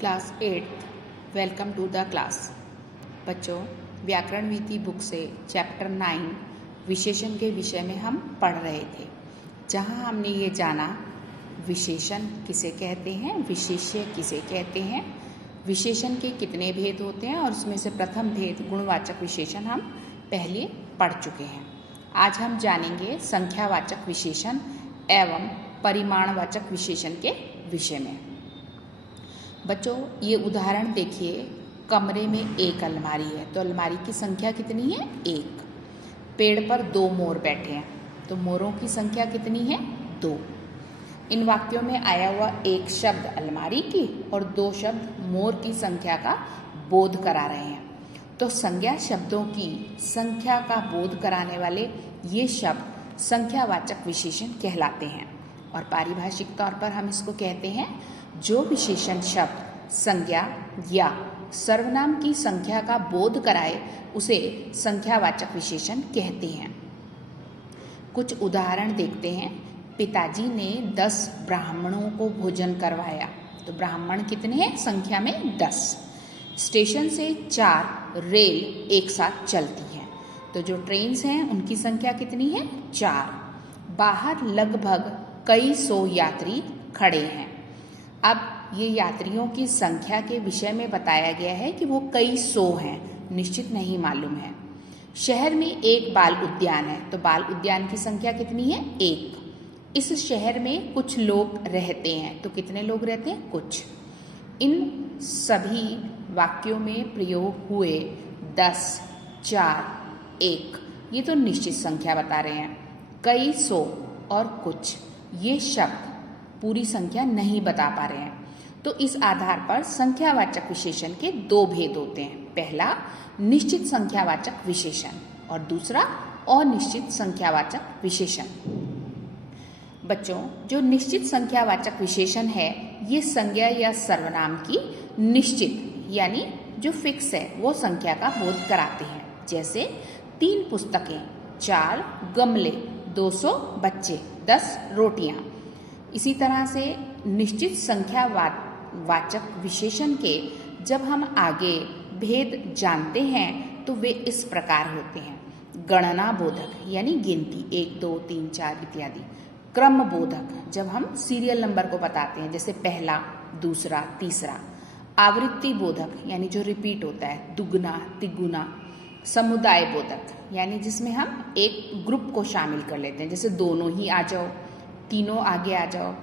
Class 8th welcome to the class. बच्चों, व्याकरण वीथी book से चैप्टर 9 विशेषण के विषय में हम पढ़ रहे थे, जहां हमने ये जाना विशेषण किसे कहते हैं, विशेष्य किसे कहते हैं, विशेषण के कितने भेद होते हैं और उसमें से प्रथम भेद गुणवाचक विशेषण हम पहले पढ़ चुके हैं। आज हम जानेंगे संख्यावाचक विशेषण एवं परिमाणवाचक विशेषण के विषय में। बच्चों, ये उदाहरण देखिए, कमरे में एक अलमारी है तो अलमारी की संख्या कितनी है? एक। पेड़ पर 2 मोर बैठे हैं तो मोरों की संख्या कितनी है? 2। इन वाक्यों में आया हुआ एक शब्द अलमारी की और 2 शब्द मोर की संख्या का बोध करा रहे हैं। तो संज्ञा शब्दों की संख्या का बोध कराने वाले ये शब्द संख्यावाचक विशेषण कहलाते हैं। और पारिभाषिक तौर पर हम इसको कहते हैं, जो विशेषण शब्द संज्ञा या सर्वनाम की संख्या का बोध कराए उसे संख्यावाचक विशेषण कहते हैं। कुछ उदाहरण देखते हैं। पिताजी ने 10 ब्राह्मणों को भोजन करवाया। तो ब्राह्मण कितने हैं? संख्या में 10। स्टेशन से 4 रेल एक साथ चलती हैं। तो जो ट्रेन्स हैं उनकी संख्या कितनी है? 4। बाहर लगभग कई 100 यात्री खड़े हैं। अब ये यात्रियों की संख्या के विषय में बताया गया है कि वो कई 100 हैं, निश्चित नहीं मालूम है। शहर में एक बाल उद्यान है तो बाल उद्यान की संख्या कितनी है? 1। इस शहर में कुछ लोग रहते हैं तो कितने लोग रहते हैं? कुछ। इन सभी वाक्यों में प्रयोग हुए 10, 4, 1 ये तो निश्चित संख्या बता रहे हैं। कई 100 और कुछ ये शब्द पूरी संख्या नहीं बता पा रहे हैं। तो इस आधार पर संख्यावाचक विशेषण के 2 भेद होते हैं। पहला निश्चित संख्यावाचक विशेषण और दूसरा अनिश्चित संख्यावाचक विशेषण। बच्चों, जो निश्चित संख्यावाचक विशेषण है ये संज्ञा या सर्वनाम की निश्चित यानी जो फिक्स है वो संख्या का बोध कराते हैं। जैसे 3 पुस्तकें, 4 गमले, 200 बच्चे, 10 रोटियां। इसी तरह से निश्चित संख्यावाचक विशेषण के जब हम आगे भेद जानते हैं तो वे इस प्रकार होते हैं। गणना बोधक यानी गिनती 1, 2, 3, 4 इत्यादि। क्रम बोधक जब हम सीरियल नंबर को बताते हैं, जैसे पहला, दूसरा, तीसरा। आवृत्ति बोधक यानी जो रिपीट होता है, दुगुना, तिगुना। समुदाय बोधक यानी जिसमें हम एक ग्रुप को शामिल कर लेते हैं, जैसे दोनों ही आ जाओ, तीनों आगे आ जाओ,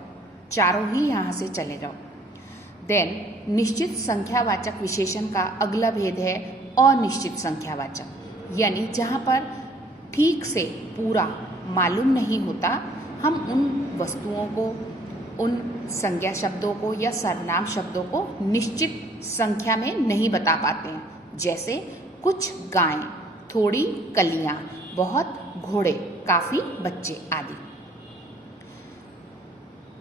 चारों ही यहाँ से चले जाओ। देन निश्चित संख्यावाचक विशेषण का अगला भेद है अनिश्चित संख्यावाचक, यानी जहाँ पर ठीक से पूरा मालूम नहीं होता, हम उन वस्तुओं को, उन संज्ञा शब्दों को या सर्वनाम शब्दों को निश्चित संख्या में नहीं बता पाते हैं। जैसे कुछ गायें, थोड़ी कलियां, बहुत घोड़े, काफी बच्चे आदि।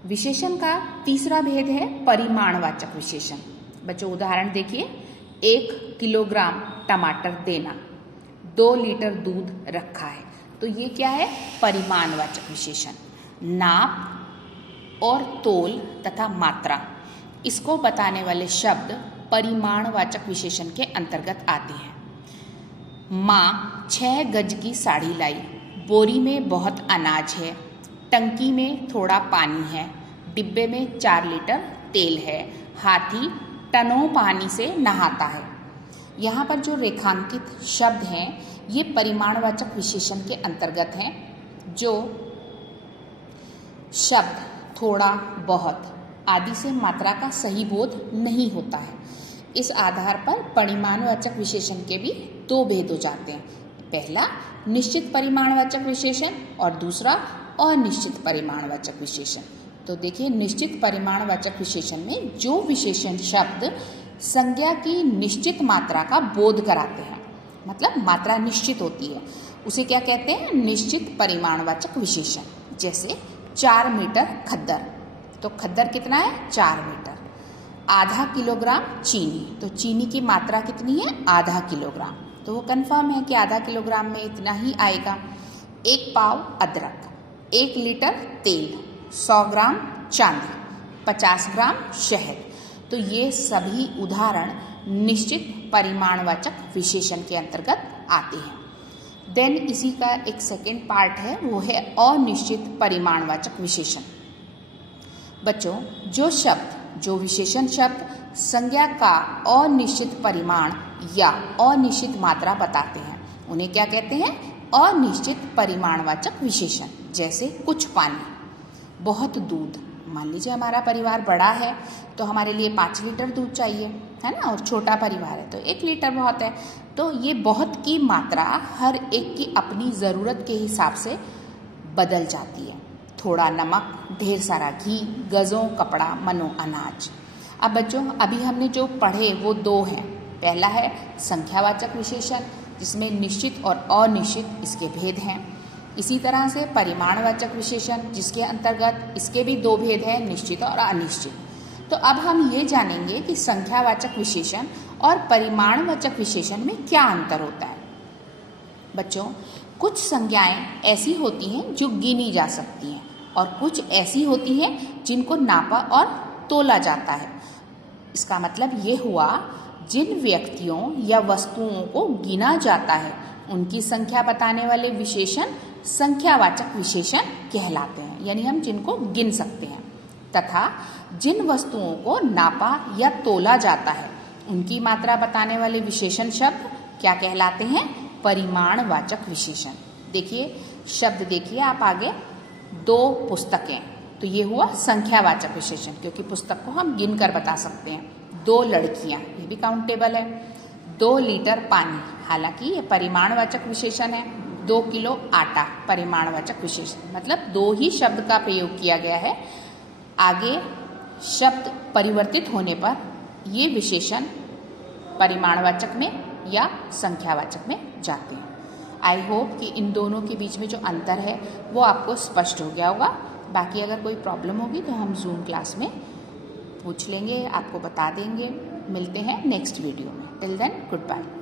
विशेषण का तीसरा भेद है परिमाणवाचक विशेषण। बच्चों, उदाहरण देखिए। 1 किलोग्राम टमाटर देना, 2 लीटर दूध रखा है। तो ये क्या है? परिमाणवाचक विशेषण। नाप और तोल तथा मात्रा, इसको बताने वाले शब्द परिमाणवाचक विशेषण के अंतर्गत आते हैं। माँ 6 गज की साड़ी लाई, बोरी में बहुत अनाज है, टंकी में थोड़ा पानी है, डिब्बे में 4 लीटर तेल है, हाथी टनों पानी से नहाता है। यहाँ पर जो रेखांकित शब्द हैं ये परिमाणवाचक विशेषण के अंतर्गत हैं। जो शब्द थोड़ा, बहुत आदि से मात्रा का सही बोध नहीं होता है। इस आधार पर परिमाणवाचक विशेषण के भी 2 भेद हो जाते हैं। पहला निश्चित परिमाणवाचक विशेषण और दूसरा अनिश्चित परिमाणवाचक विशेषण। तो देखिए, निश्चित परिमाणवाचक विशेषण में जो विशेषण शब्द संज्ञा की निश्चित मात्रा का बोध कराते हैं, मतलब मात्रा निश्चित होती है, उसे क्या कहते हैं? निश्चित परिमाणवाचक विशेषण। जैसे 4 मीटर खद्दर, तो खद्दर कितना है? 4 मीटर। आधा किलोग्राम चीनी, तो चीनी की मात्रा कितनी है? आधा किलोग्राम। तो वो कन्फर्म है कि आधा किलोग्राम में इतना ही आएगा। 1 पाव अदरक, 1 लीटर तेल, 100 ग्राम चांदी, 50 ग्राम शहद। तो ये सभी उदाहरण निश्चित परिमाणवाचक विशेषण के अंतर्गत आते हैं। देन इसी का एक सेकेंड पार्ट है, वो है अनिश्चित परिमाणवाचक विशेषण। बच्चों, जो विशेषण शब्द संज्ञा का अनिश्चित परिमाण या अनिश्चित मात्रा बताते हैं उन्हें क्या कहते हैं? अनिश्चित परिमाणवाचक विशेषण। जैसे कुछ पानी, बहुत दूध। मान लीजिए हमारा परिवार बड़ा है तो हमारे लिए 5 लीटर दूध चाहिए, है ना, और छोटा परिवार है तो 1 लीटर बहुत है। तो ये बहुत की मात्रा हर एक की अपनी ज़रूरत के हिसाब से बदल जाती है। थोड़ा नमक, ढेर सारा घी, गज़ों कपड़ा, मनो अनाज। अब बच्चों, अभी हमने जो पढ़े वो 2 हैं। पहला है संख्यावाचक विशेषण, जिसमें निश्चित और अनिश्चित इसके भेद हैं। इसी तरह से परिमाणवाचक विशेषण, जिसके अंतर्गत इसके भी 2 भेद हैं, निश्चित और अनिश्चित। तो अब हम ये जानेंगे कि संख्यावाचक विशेषण और परिमाणवाचक विशेषण में क्या अंतर होता है। बच्चों, कुछ संज्ञाएं ऐसी होती हैं जो गिनी जा सकती हैं और कुछ ऐसी होती हैं जिनको नापा और तोला जाता है। इसका मतलब ये हुआ, जिन व्यक्तियों या वस्तुओं को गिना जाता है उनकी संख्या बताने वाले विशेषण संख्यावाचक विशेषण कहलाते हैं, यानी हम जिनको गिन सकते हैं। तथा जिन वस्तुओं को नापा या तोला जाता है उनकी मात्रा बताने वाले विशेषण शब्द क्या कहलाते हैं? परिमाणवाचक विशेषण। देखिए शब्द, देखिए आप आगे, 2 पुस्तकें, तो ये हुआ संख्यावाचक विशेषण क्योंकि पुस्तक को हम गिन कर बता सकते हैं। 2 लड़कियां, ये भी काउंटेबल है। 2 लीटर पानी, हालांकि ये परिमाणवाचक विशेषण है। 2 किलो आटा, परिमाणवाचक विशेषण। मतलब 2 ही शब्द का प्रयोग किया गया है। आगे शब्द परिवर्तित होने पर ये विशेषण परिमाणवाचक में या संख्यावाचक में जाते हैं। आई होप कि इन दोनों के बीच में जो अंतर है वो आपको स्पष्ट हो गया होगा। बाकी अगर कोई प्रॉब्लम होगी तो हम जूम क्लास में पूछ लेंगे, आपको बता देंगे। मिलते हैं नेक्स्ट वीडियो में। Till then, good bye.